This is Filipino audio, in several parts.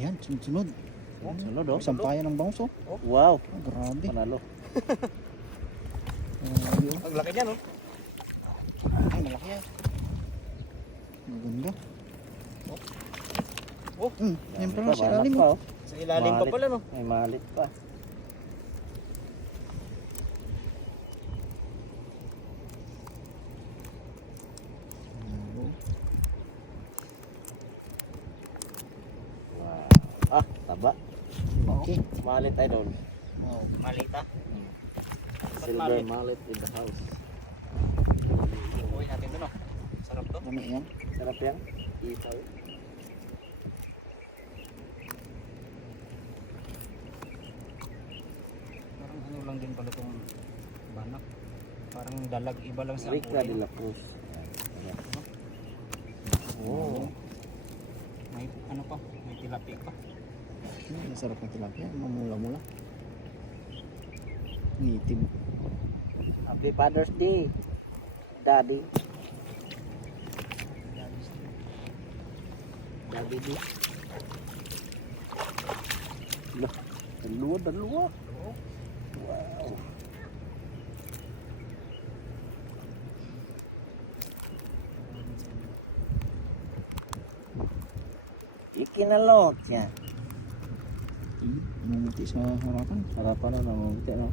Ayan, sunod-sunod. Sunod oh. Sampayan ng bangus oh. Wow. Ah, grabe. Panalo. Grabe oh. Ang laki niya no. Ay, malaki yan. Maganda. Oh. Yan pala sa Malit ilalim pa, oh. oh. Sa ilalim pa Malit. pala no. May malit pa. Wow. Ah, taba. Okay. Malit idol. Oh. Malita. Silver mallet in the house. Iuwi natin doon no. Sarap to. Dami yan. Sarap yan. Isaw. Parang ano lang din pala itong banak. Parang dalag iba lang sa Rica de la Cruz. Oh. May ano pa? May tilapia pa. Masarap na tilapia. Mamula-mula. Ngitim. Happy Father's Day, Daddy. Daddy D. Lah, dalawa. Wow. Ikinalot niya. Nanguti sa harapan. Harapan na naman no.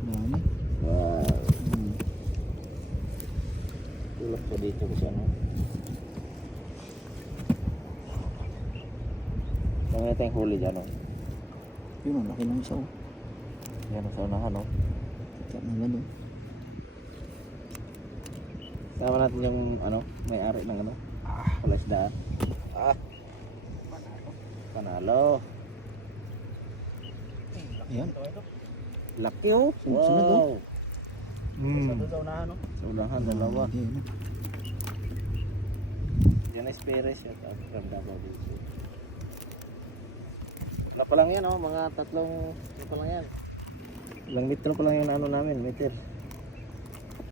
Dami. Wow. Tulog ko dito kasi ano. Ang ito yung huli dyan no. Yun ang laki ng isa oh. Yan ang sa unahan no. Kita na lang oh. Sama natin yung ano, may-ari ng ano. Palasdaan. Panalo. Ayan. Laki oh. Sunod-sunod, oh. Sa doon na ano. Sa unahan, dalawa. Ayan, oh. Yan ay Speres at from Davao dito. Wala pa lang yan oh, mga tatlong, ano pa lang yan. Ilang metro pa lang yung ano namin, meter.